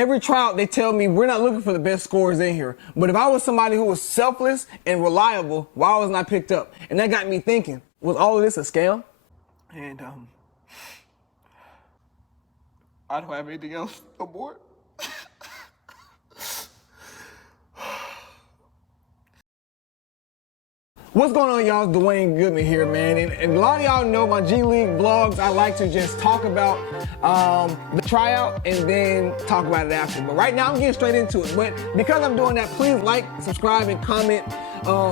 every tryout they tell me we're not looking for the best scorers in here. But if I was somebody who was selfless and reliable, why wasn't I picked up? And that got me thinking, was all of this a scam? And I don't have anything else on board. What's going on, y'all? Duane GoodMan here, man. And a lot of y'all know my G League vlogs. I like to just talk about the tryout and then talk about it after. But right now, I'm getting straight into it. But because I'm doing that, please like, subscribe, and comment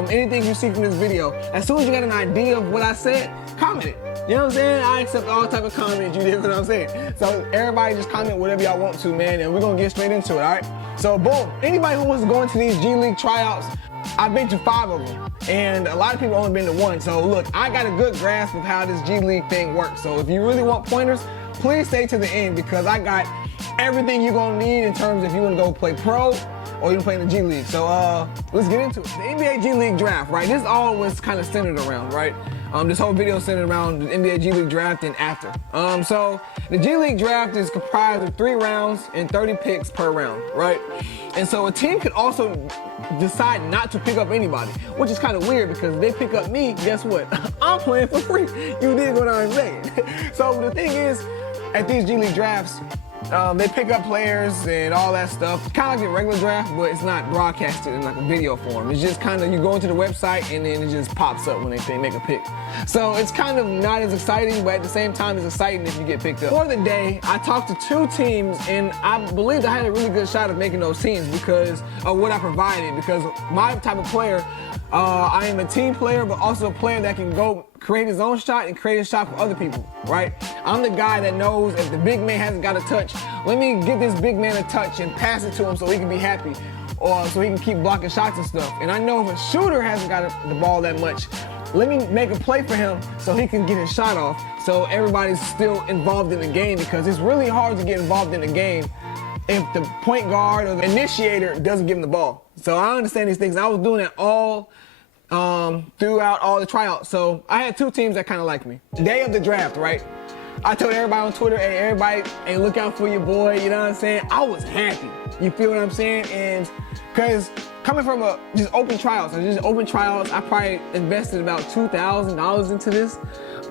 anything you see from this video. As soon as you get an idea of what I said, comment it. You know what I'm saying? I accept all type of comments. You dig what I'm saying? So everybody just comment whatever y'all want to, man. And we're going to get straight into it, all right? So boom. Anybody who wants to go into these G League tryouts, I've been to 5 of them, and a lot of people only been to 1. So look, I got a good grasp of how this G League thing works. So if you really want pointers, please stay to the end because I got everything you're gonna need in terms of if you want to go play pro or you play in the G League. So let's get into it. The NBA G League Draft, right? This all was kind of centered around, right? This whole video centered around the NBA G League Draft and after. So the G League Draft is comprised of 3 rounds and 30 picks per round, right? And so a team could also decide not to pick up anybody, which is kind of weird because if they pick up me, guess what? I'm playing for free. You dig what I'm saying? So the thing is, at these G League drafts, they pick up players and all that stuff. Kind of like a regular draft, but it's not broadcasted in like a video form. It's just kind of, you go into the website and then it just pops up when they make a pick. So it's kind of not as exciting, but at the same time, it's exciting if you get picked up. For the day, I talked to 2 teams and I believed I had a really good shot of making those teams because of what I provided. Because my type of player, I am a team player, but also a player that can go create his own shot and create a shot for other people, right? I'm the guy that knows if the big man hasn't got a touch, let me give this big man a touch and pass it to him so he can be happy, or so he can keep blocking shots and stuff. And I know if a shooter hasn't got the ball that much, let me make a play for him so he can get his shot off so everybody's still involved in the game, because it's really hard to get involved in the game if the point guard or the initiator doesn't give him the ball. So I understand these things. I was doing it all throughout all the tryouts. So I had 2 teams that kind of liked me. The day of the draft, right? I told everybody on Twitter, hey, everybody, hey, look out for your boy, you know what I'm saying? I was happy. You feel what I'm saying? And because coming from just open tryouts, I probably invested about $2,000 into this.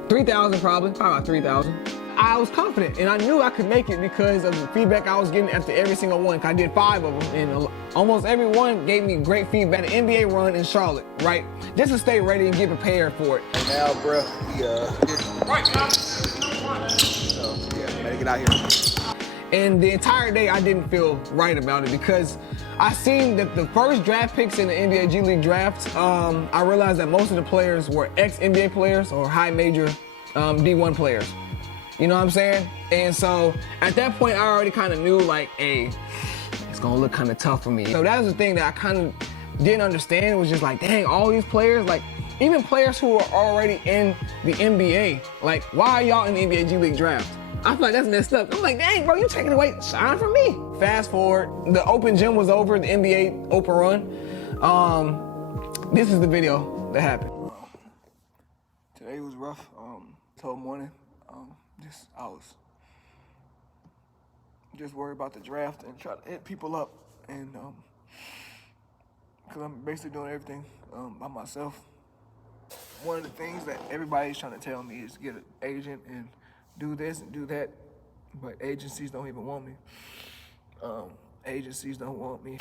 3,000 probably about 3,000. I was confident and I knew I could make it because of the feedback I was getting after every single one. I did 5 of them and almost every one gave me great feedback. The NBA run in Charlotte, right? Just to stay ready and get prepared for it. And now, bro, right now. So, yeah, better get out here. And the entire day I didn't feel right about it because I seen that the first draft picks in the NBA G League Draft, I realized that most of the players were ex-NBA players or high major D1 players. You know what I'm saying? And so at that point, I already kind of knew like, hey, it's gonna look kind of tough for me. So that was the thing that I kind of didn't understand. It was just like, dang, all these players, like even players who are already in the NBA, like why are y'all in the NBA G League Draft? I feel like that's messed up. I'm like, dang, bro, you taking away shine from me. Fast forward, the open gym was over, the NBA open run. This is the video that happened. Today was rough. This whole morning. I was just worried about the draft and try to hit people up, and because I'm basically doing everything by myself. One of the things that everybody's trying to tell me is get an agent and do this and do that, but agencies don't even want me. Agencies don't want me.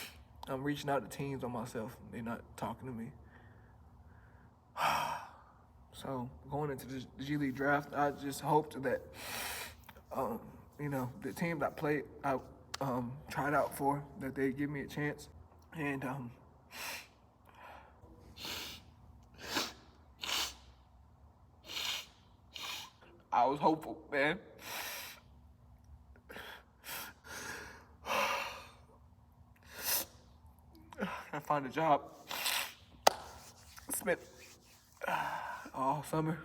I'm reaching out to teams on myself. They're not talking to me. So going into the G League Draft, I just hoped that, you know, the team that I tried out for, that they give me a chance. And I was hopeful, man. I found a job. Spent all summer,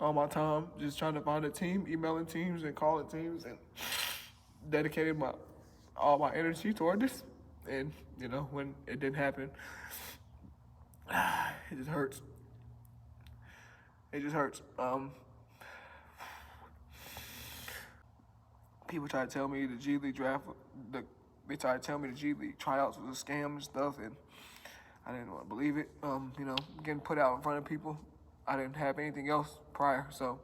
all my time just trying to find a team, emailing teams and calling teams, and dedicated all my energy toward this. And you know, when it didn't happen, it just hurts. It just hurts. People try to tell me the G League Draft they tried to tell me the G League tryouts was a scam and stuff, and I didn't want to believe it. You know, getting put out in front of people. I didn't have anything else prior, so.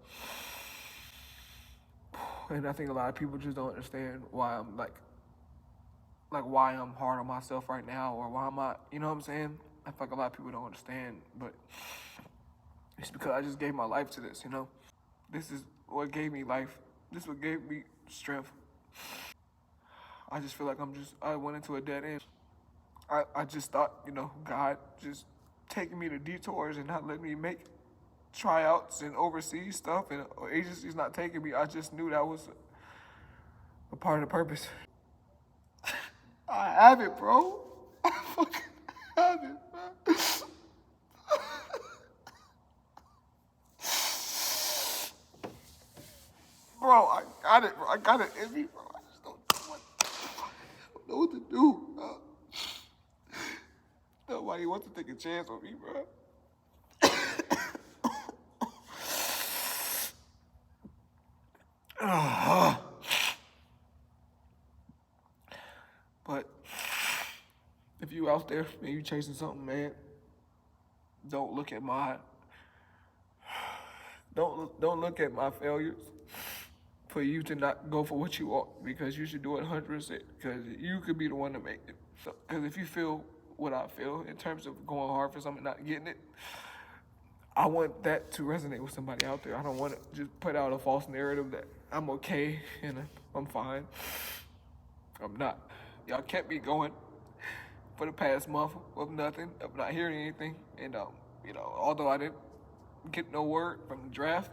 And I think a lot of people just don't understand why I'm like why I'm hard on myself right now, or why I'm not, you know what I'm saying? I feel like a lot of people don't understand, but it's because I just gave my life to this, you know? This is what gave me life. This is what gave me strength. I just feel like I went into a dead end. I just thought, you know, God just taking me to detours and not letting me make tryouts and overseas stuff, and agencies not taking me. I just knew that was a part of the purpose. I have it, bro. I fucking have it, bro. Bro, I got it, bro. I got it in me, bro. I just don't know what to do, bro. Nobody wants to take a chance on me, bro. But if you out there and you chasing something, man, don't look at my failures for you to not go for what you want, because you should do it 100%, because you could be the one to make it. So, because if you feel what I feel in terms of going hard for something, not getting it, I want that to resonate with somebody out there. I don't want to just put out a false narrative that I'm okay and I'm fine. I'm not. Y'all kept me going for the past month of nothing, of not hearing anything. And, you know, although I didn't get no word from the draft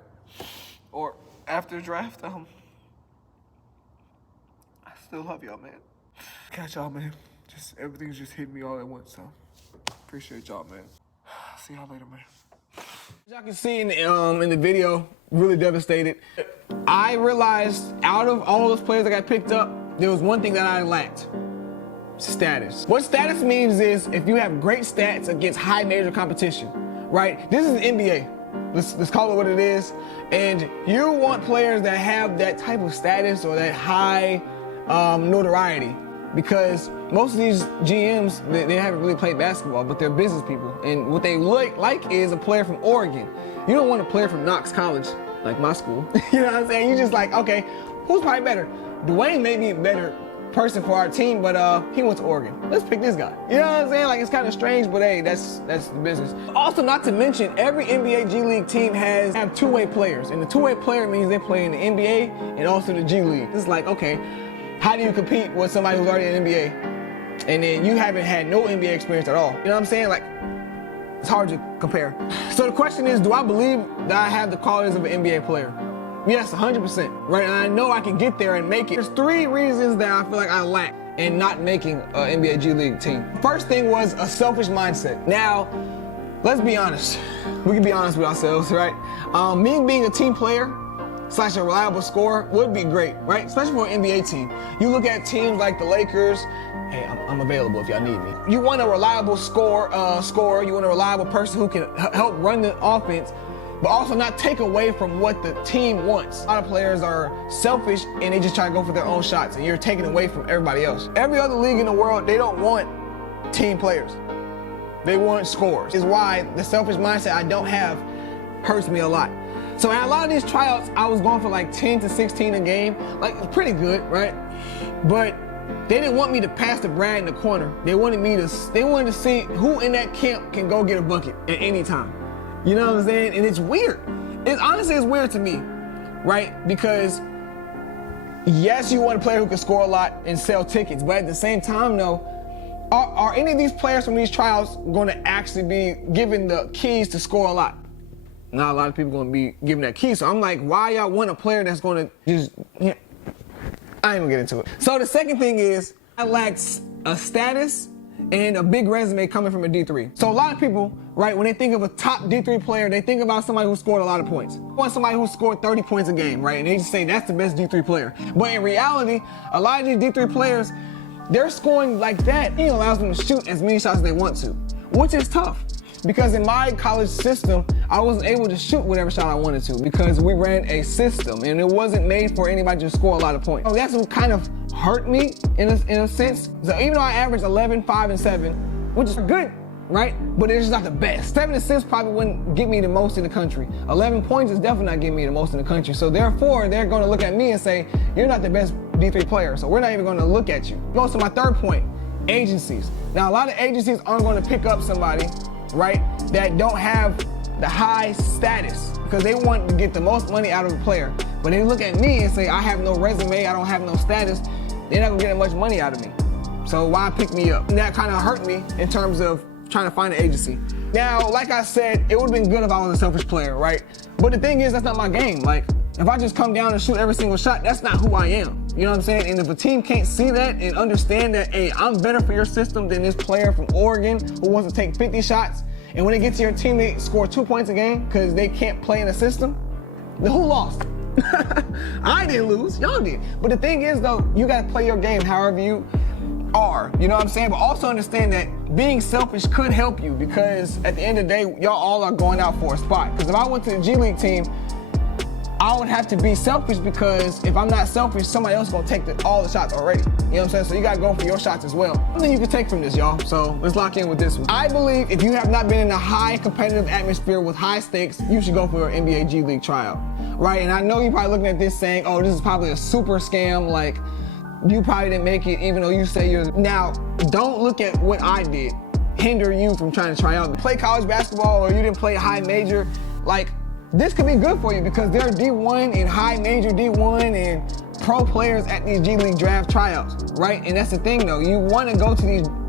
or after the draft, I still love y'all, man. Catch y'all, man. Just everything's just hitting me all at once, so appreciate y'all, man. See y'all later, man. As y'all can see in the video, really devastated. I realized out of all those players that got picked up, there was one thing that I lacked: status. What status means is if you have great stats against high major competition, right? This is the NBA. Let's call it what it is. And you want players that have that type of status or that high notoriety, because most of these GMs, they haven't really played basketball, but they're business people. And what they like is a player from Oregon. You don't want a player from Knox College, like my school. You know what I'm saying? You just like, okay, who's probably better? Duane may be a better person for our team, but he went to Oregon. Let's pick this guy. You know what I'm saying? Like, it's kind of strange, but hey, that's the business. Also, not to mention, every NBA G League team have two-way players, and the two-way player means they play in the NBA and also the G League. It's like, okay, how do you compete with somebody who's already in the NBA, and then you haven't had no NBA experience at all? You know what I'm saying? Like, it's hard to compare. So the question is, do I believe that I have the qualities of an NBA player? Yes, 100%, right? And I know I can get there and make it. There's three reasons that I feel like I lack in not making an NBA G League team. First thing was a selfish mindset. Now, let's be honest. We can be honest with ourselves, right? Me being a team player / a reliable scorer would be great, right? Especially for an NBA team. You look at teams like the Lakers. Hey, I'm available if y'all need me. You want a reliable scorer. You want a reliable person who can help run the offense, but also not take away from what the team wants. A lot of players are selfish and they just try to go for their own shots, and you're taking away from everybody else. Every other league in the world, they don't want team players. They want scorers. Is why the selfish mindset I don't have hurts me a lot. So at a lot of these tryouts, I was going for like 10 to 16 a game. Like, it's pretty good, right? But they didn't want me to pass the Brad in the corner. They wanted to see who in that camp can go get a bucket at any time. You know what I'm saying? And it's weird. Honestly, it's weird to me, right? Because yes, you want a player who can score a lot and sell tickets, but at the same time, though, are any of these players from these tryouts going to actually be given the keys to score a lot? Not a lot of people going to be given that key. So I'm like, why y'all want a player that's going to just, I ain't going to get into it. So the second thing is, I lacked a status and a big resume coming from a D3. So a lot of people, right, when they think of a top D3 player, they think about somebody who scored a lot of points. They want somebody who scored 30 points a game, right? And they just say that's the best D3 player. But in reality, a lot of these D3 players, they're scoring like that. It allows them to shoot as many shots as they want to, which is tough. Because in my college system, I wasn't able to shoot whatever shot I wanted to, because we ran a system and it wasn't made for anybody to score a lot of points. So that's kind of hurt me in a sense. So even though I average 11, 5, and 7, which is good, right? But it's just not the best. 7 assists probably wouldn't get me the most in the country. 11 points is definitely not getting me the most in the country. So therefore, they're going to look at me and say, you're not the best D3 player, so we're not even going to look at you. Goes to my third point, agencies. Now, a lot of agencies aren't going to pick up somebody, right, that don't have the high status because they want to get the most money out of a player. But they look at me and say, I have no resume, I don't have no status, they're not gonna get much money out of me. So why pick me up? And that kind of hurt me in terms of trying to find an agency. Now, like I said, it would have been good if I was a selfish player, right? But the thing is, that's not my game. Like, if I just come down and shoot every single shot, that's not who I am. You know what I'm saying? And if a team can't see that and understand that, hey, I'm better for your system than this player from Oregon who wants to take 50 shots, and when they get to your team, they score 2 points a game because they can't play in a system, then who lost? I didn't lose, y'all did. But the thing is though, you gotta play your game however you are, you know what I'm saying? But also understand that being selfish could help you because at the end of the day, y'all all are going out for a spot. Because if I went to the G League team, I would have to be selfish because if I'm not selfish, somebody else is gonna take all the shots already. You know what I'm saying? So you gotta go for your shots as well. Something you can take from this, y'all. So let's lock in with this one. I believe if you have not been in a high competitive atmosphere with high stakes, you should go for an NBA G League tryout, right? And I know you're probably looking at this saying, oh, this is probably a super scam, like you probably didn't make it even though you say you're. Now, don't look at what I did hinder you from trying to try out. Play college basketball or you didn't play high major, like, this could be good for you because there are D1 and high major D1 and pro players at these G League Draft tryouts, right? And that's the thing though, you want to go to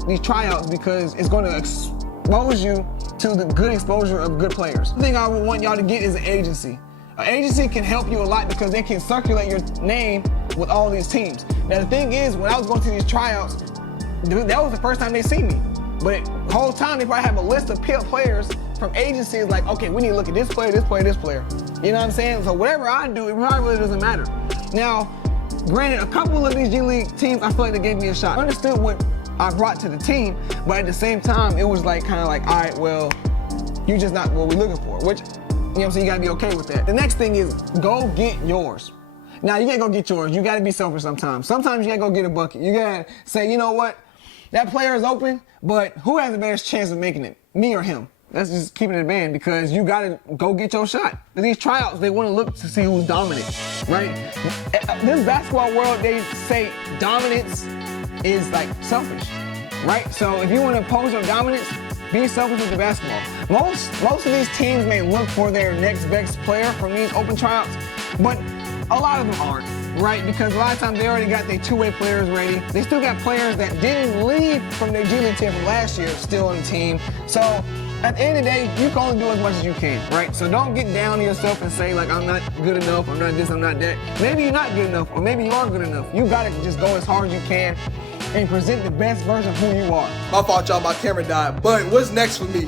these tryouts because it's going to expose you to the good exposure of good players. The thing I would want y'all to get is an agency. An agency can help you a lot because they can circulate your name with all these teams. Now the thing is, when I was going to these tryouts, that was the first time they see me. But the whole time they probably have a list of players from agencies like, okay, we need to look at this player, this player, this player. You know what I'm saying? So whatever I do, it probably really doesn't matter. Now, granted, a couple of these G League teams, I feel like they gave me a shot. I understood what I brought to the team, but at the same time, it was like kind of like, all right, well, you're just not what we're looking for, which, you know what I'm saying, you gotta be okay with that. The next thing is go get yours. Now, you can't go get yours. You gotta be selfish sometimes. Sometimes you gotta go get a bucket. You gotta say, you know what? That player is open, but who has the best chance of making it? Me or him? That's just keeping it a band because you gotta go get your shot. These tryouts, they wanna look to see who's dominant, right? This basketball world, they say dominance is like selfish, right? So if you wanna impose your dominance, be selfish with the basketball. Most of these teams may look for their next best player from these open tryouts, but a lot of them aren't, right? Because a lot of times they already got their two-way players ready. They still got players that didn't leave from their G League team from last year still on the team. So at the end of the day, you can only do as much as you can, right? So don't get down on yourself and say, like, I'm not good enough, I'm not this, I'm not that. Maybe you're not good enough, or maybe you are good enough. You gotta just go as hard as you can and present the best version of who you are. My fault, y'all, my camera died. But what's next for me?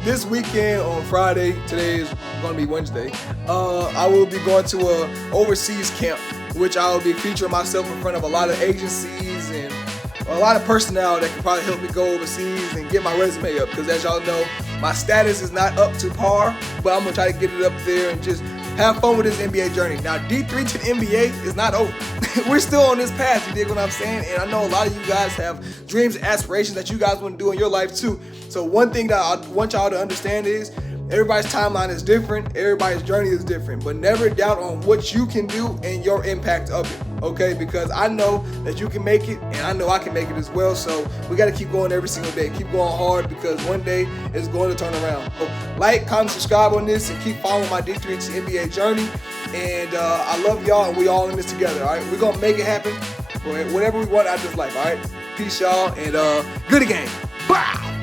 This weekend on Friday, today is gonna be Wednesday, I will be going to a overseas camp, which I will be featuring myself in front of a lot of agencies and a lot of personnel that can probably help me go overseas and get my resume up. Because as y'all know, my status is not up to par, but I'm gonna try to get it up there and just have fun with this NBA journey. Now, D3 to the NBA is not over. We're still on this path, you dig what I'm saying? And I know a lot of you guys have dreams and aspirations that you guys want to do in your life too. So one thing that I want y'all to understand is everybody's timeline is different, everybody's journey is different, but never doubt on what you can do and your impact of it, okay? Because I know that you can make it, and I know I can make it as well, so we gotta keep going every single day, keep going hard, because one day it's going to turn around. So like, comment, subscribe on this, and keep following my D3 to NBA journey, and I love y'all, and we all in this together, all right? We're gonna make it happen, whatever we want out of this life, all right? Peace, y'all, and good game. Bow!